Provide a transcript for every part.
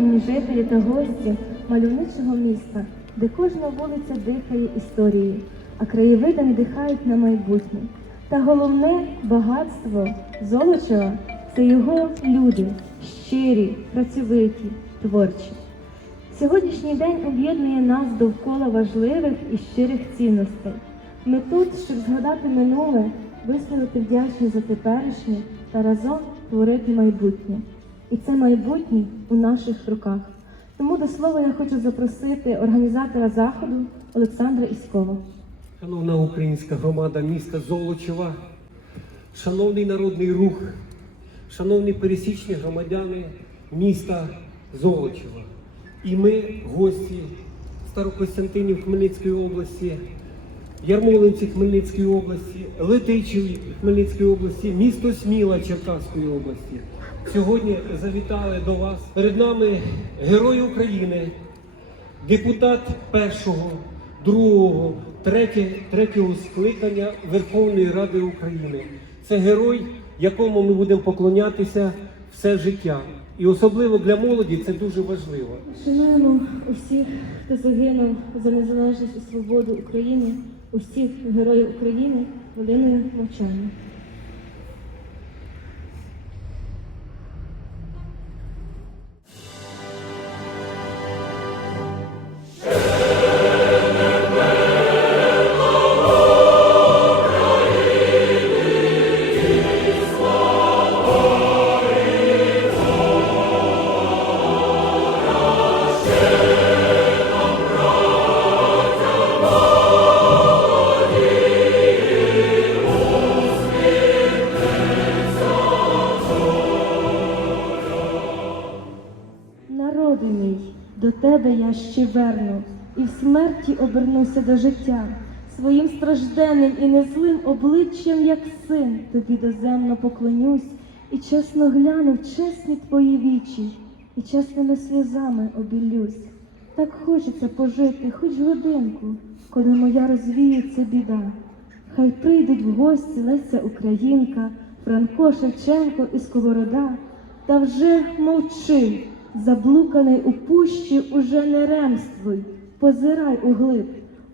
жителі та гості мальовничого міста, де кожна вулиця дихає історією, а краєвиди надихають на майбутнє. Та головне багатство Золочева це його люди, щирі, працьовиті, творчі. Сьогоднішній день об'єднує нас довкола важливих і щирих цінностей. Ми тут, щоб згадати минуле, висловити вдячність за теперішнє та разом творити майбутнє. І це майбутнє у наших руках. Тому до слова я хочу запросити організатора заходу Олександра Іськова. Шановна українська громада міста Золочева, шановний народний рух, шановні пересічні громадяни міста Золочева. І ми, гості Старокостянтинів Хмельницької області, Ярмолинці Хмельницької області, Летичів Хмельницької області, місто Сміла Черкаської області. Сьогодні завітали до вас. Перед нами Герой України, депутат першого, другого, третє, третього скликання Верховної Ради України. Це герой, якому ми будемо поклонятися все життя. І особливо для молоді це дуже важливо. Шануємо усіх, хто загинув за незалежність і свободу України, усіх героїв України хвилиною мовчання. Ще верну, і в смерті обернуся до життя. Своїм стражденним і незлим обличчям, як син, тобі доземно поклонюсь, і чесно гляну в чесні твої вічі, і чесними сльозами обілюсь. Так хочеться пожити хоч годинку, коли моя розвіється біда. Хай прийдуть в гості Леся Українка, Франко Шевченко і Сковорода, та вже мовчи, заблуканий у пущі, уже не ремствуй, позирай углиб,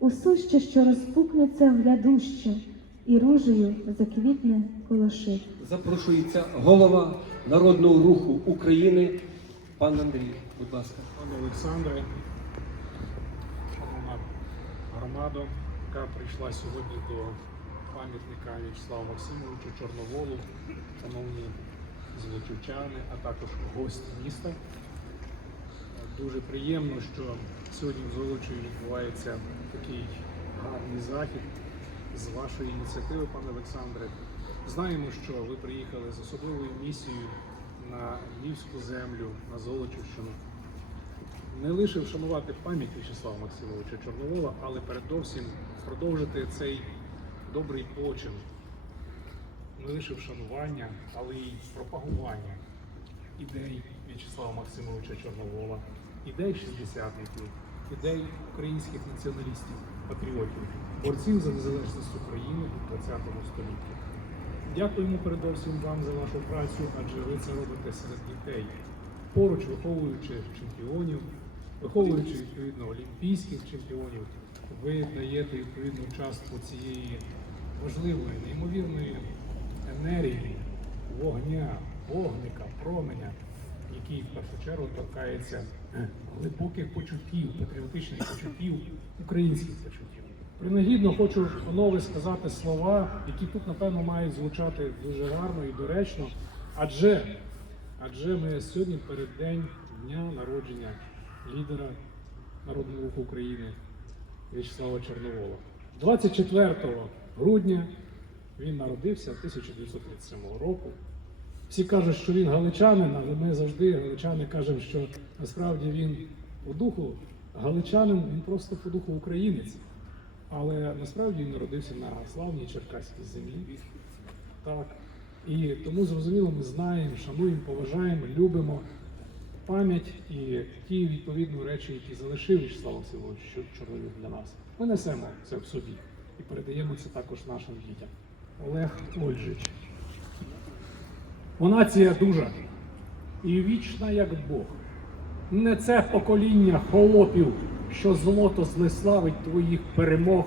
у суще, що розпукнеться глядуще, і ружею заквітне колошик. Запрошується голова Народного руху України, пан Андрій. Будь ласка. Пане Олександре, шановна громада, яка прийшла сьогодні до пам'ятника В'ячеславу Максимовичу Чорноволу, шановні золочівчани, а також гості міста. Дуже приємно, що сьогодні в Золочеві відбувається такий гарний захід з вашої ініціативи, пане Олександре. Знаємо, що ви приїхали з особливою місією на Львівську землю, на Золочівщину. Не лише вшанувати пам'ять В'ячеслава Максимовича Чорновола, але передовсім продовжити цей добрий почин. Не лише вшанування, але й пропагування ідей В'ячеслава Максимовича Чорновола, ідей шістдесятників, ідей українських націоналістів, патріотів, борців за незалежність України у ХХ столітті. Дякуємо передовсім вам за вашу працю, адже ви це робите серед дітей, поруч виховуючи чемпіонів, виховуючи відповідно олімпійських чемпіонів, ви даєте відповідну частку цієї важливої, неймовірної енергії, вогня, вогника, променя, який в першу чергу торкається глибоких почуттів, патріотичних почуттів, українських почуттів. Принагідно хочу панове сказати слова, які тут, напевно, мають звучати дуже гарно і доречно, адже, адже ми сьогодні перед день дня народження лідера Народного руху України В'ячеслава Чорновола. 24 грудня він народився 1937 року. Всі кажуть, що він галичанин, але ми завжди галичани кажемо, що насправді він по духу галичанин, він просто по духу українець. Але насправді він народився на славній черкаській землі. Так. І тому зрозуміло, ми знаємо, шануємо, поважаємо, любимо пам'ять і ті відповідні речі, які залишив В'ячеслав Максимович Чорновіл для нас. Ми несемо це в собі і передаємо це також нашим дітям. Олег Ольжич. Вона нація дуже і вічна, як Бог. не це покоління холопів, що злото знеславить твоїх перемог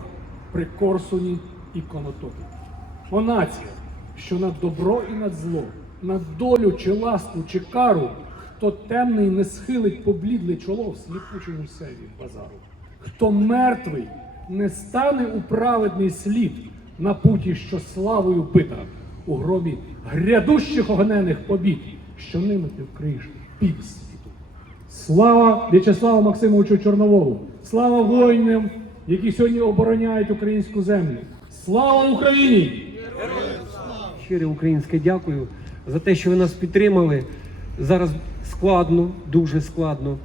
при Корсуні і Конотопі. О нація, що над добро і над зло, над долю чи ласку, чи кару, хто темний не схилить поблідле чоло в сліпучому севі базару, хто мертвий не стане у праведний слід на путі, що славою пита, у громі грядущих огнених побід, що ними ти вкриєш пів світу. Слава В'ячеславу Максимовичу Чорноволу! Слава воїнам, які сьогодні обороняють українську землю! Слава Україні! Щире українське дякую за те, що ви нас підтримали. Зараз складно, дуже складно.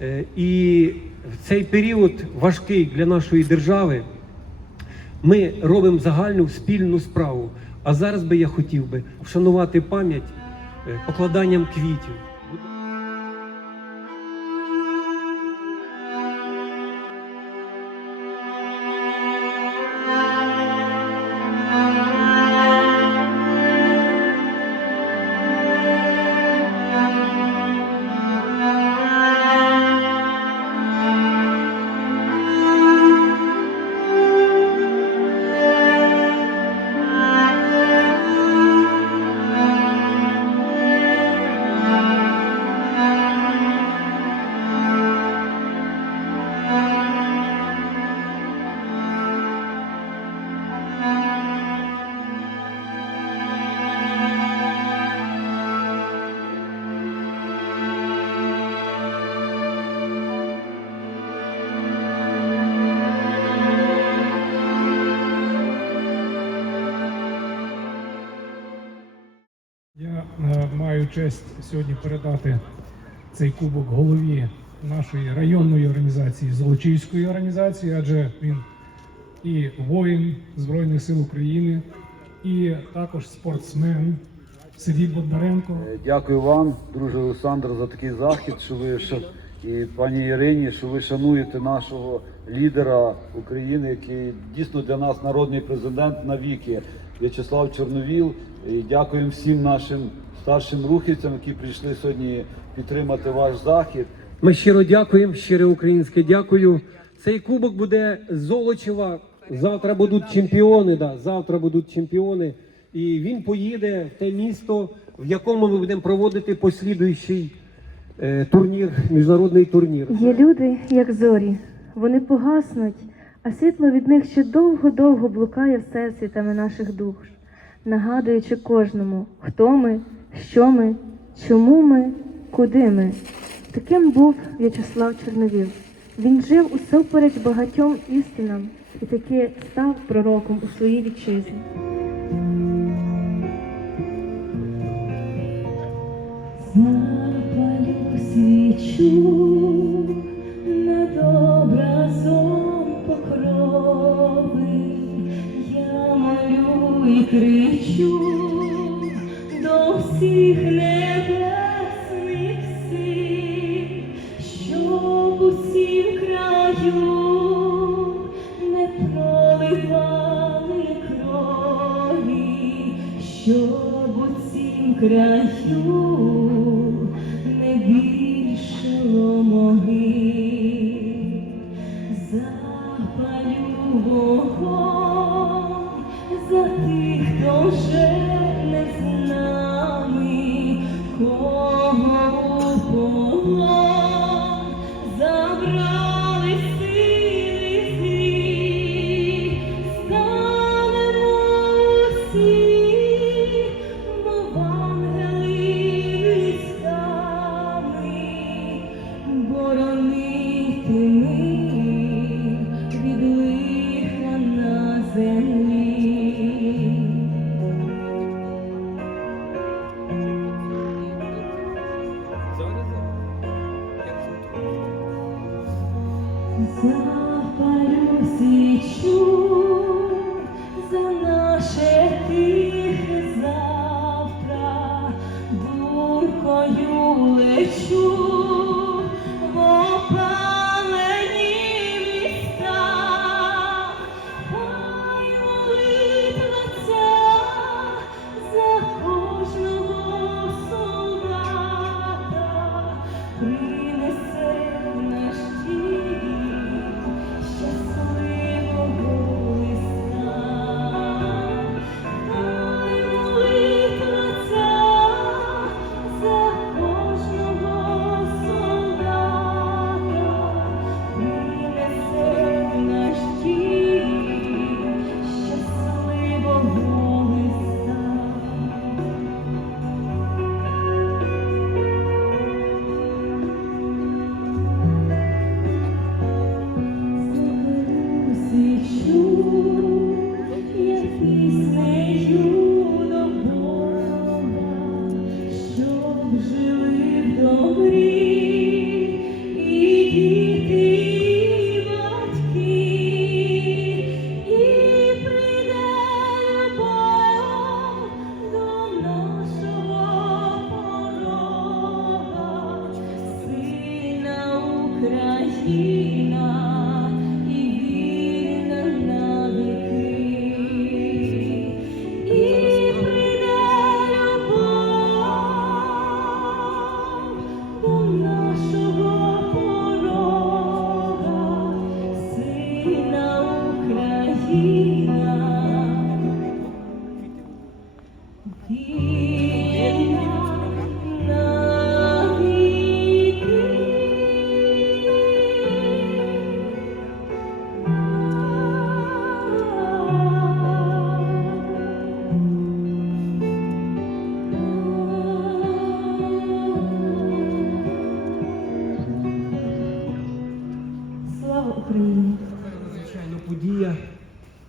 Е, І в цей період важкий для нашої держави ми робимо загальну спільну справу. А зараз би я хотів би вшанувати пам'ять е, покладанням квітів. Честь сьогодні передати цей кубок голові нашої районної організації, Золочівської організації, адже він і воїн Збройних сил України, і також спортсмен Сергій Бондаренко. Е, Дякую вам, друже Олександр, за такий захід, що ви і пані Ірині, що ви шануєте нашого лідера України, який дійсно для нас народний президент навіки, В'ячеслав Чорновіл. І дякуємо всім нашим старшим рухівцям, які прийшли сьогодні підтримати ваш захід. Ми щиро дякуємо, щире українське дякую. Цей кубок буде Золочева. Завтра будуть чемпіони. Да, завтра будуть чемпіони. І він поїде в те місто, в якому ми будемо проводити послідуючий е, турнір, міжнародний турнір. Є люди, як зорі, вони погаснуть, а світло від них ще довго-довго блукає всесвітами наших душ, нагадуючи кожному, хто ми, що ми, чому ми, куди ми. Таким був В'ячеслав Чорновіл. Він жив усупереч багатьом істинам і таки став пророком у своїй вітчизні. Запалю свічу над образом і кричу до всіх небесних сил, щоб усім краю не проливали крові, щоб усім краю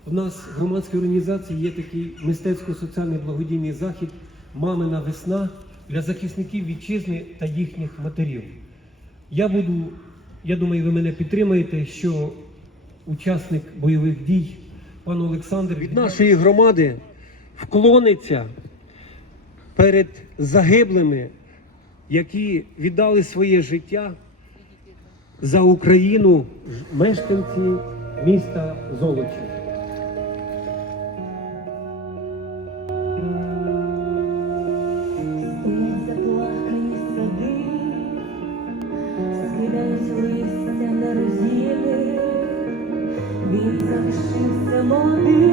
У нас в громадській організації є такий мистецько-соціальний благодійний захід Мамина весна для захисників вітчизни та їхніх матерів. Я буду, я думаю, ви мене підтримаєте, що учасник бойових дій, пан Олександр, від нашої громади вклониться перед загиблими, які віддали своє життя за Україну мешканці міста Золочі. memories.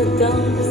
the dumps.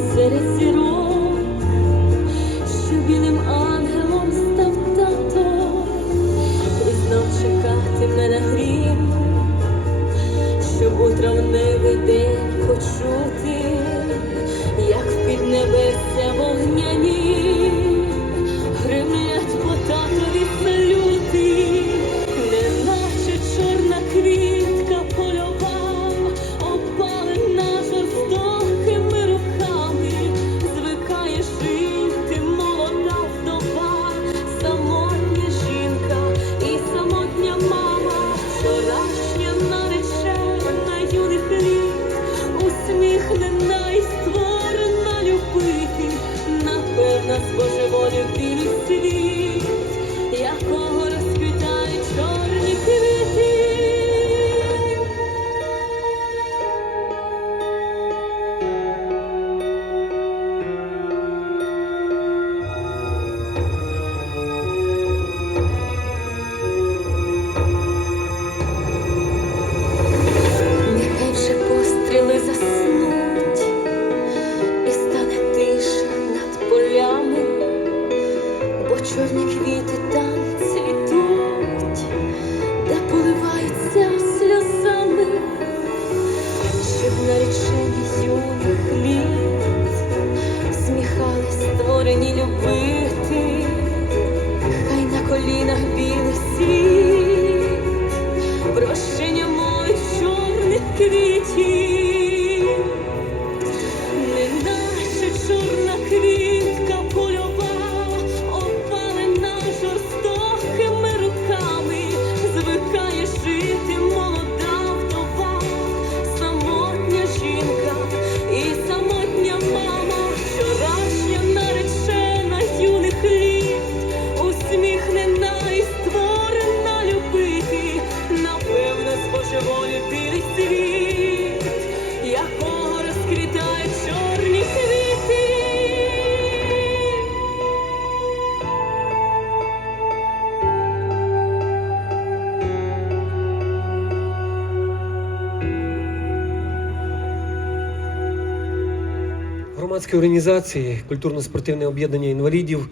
Громадської організації культурно-спортивне об'єднання інвалідів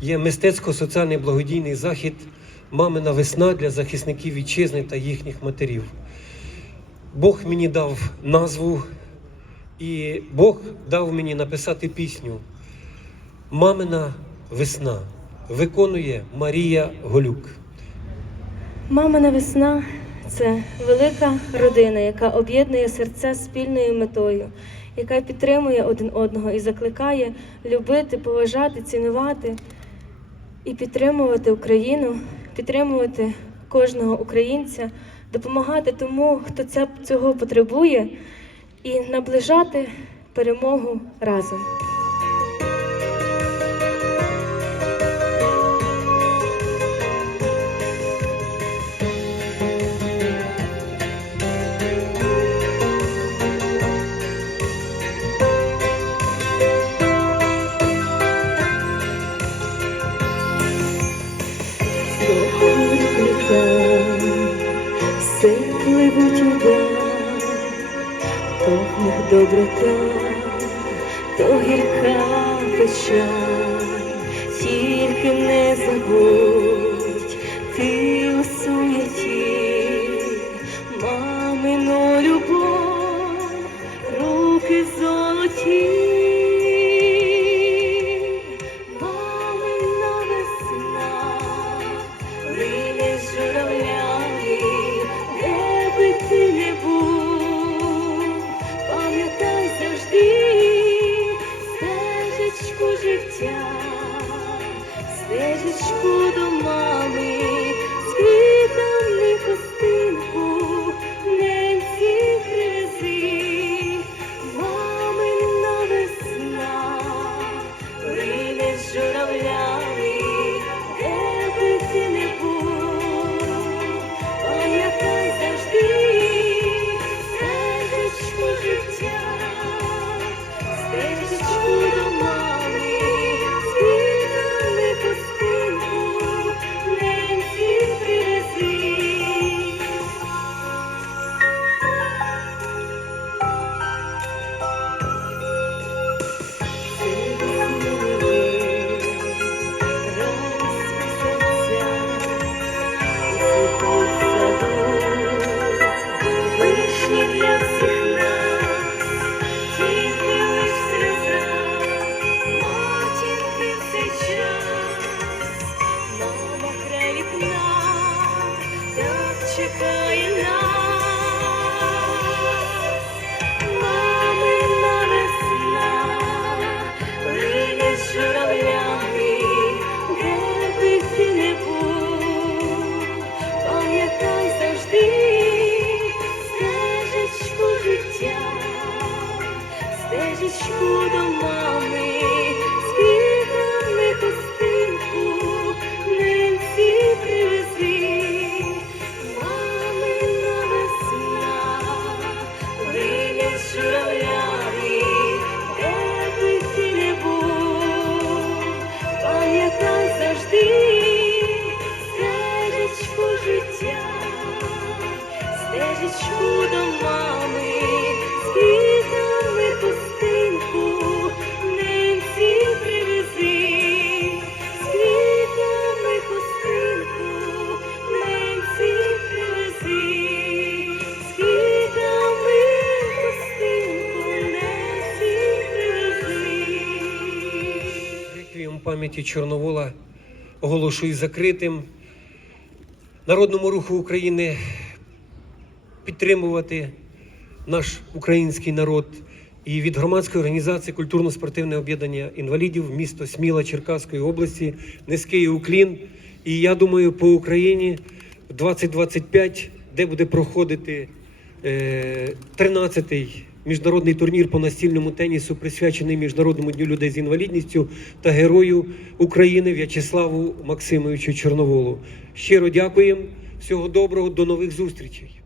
є мистецько-соціальний благодійний захід Мамина весна для захисників вітчизни та їхніх матерів. Бог мені дав назву, і Бог дав мені написати пісню Мамина весна виконує Марія Голюк. Мамина весна це велика родина, яка об'єднує серця спільною метою, яка підтримує один одного і закликає любити, поважати, цінувати і підтримувати Україну, підтримувати кожного українця, допомагати тому, хто це, цього потребує, і наближати перемогу разом. Пам'яті Чорновола оголошую закритим. Народному руху України підтримувати наш український народ і від громадської організації культурно-спортивне об'єднання інвалідів місто Сміла Черкаської області низький уклін. І я думаю, по Україні 2025, де буде проходити е, 13-й міжнародний турнір по настільному тенісу, присвячений Міжнародному дню людей з інвалідністю та герою України В'ячеславу Максимовичу Чорноволу. Щиро дякуємо. Всього доброго, до нових зустрічей.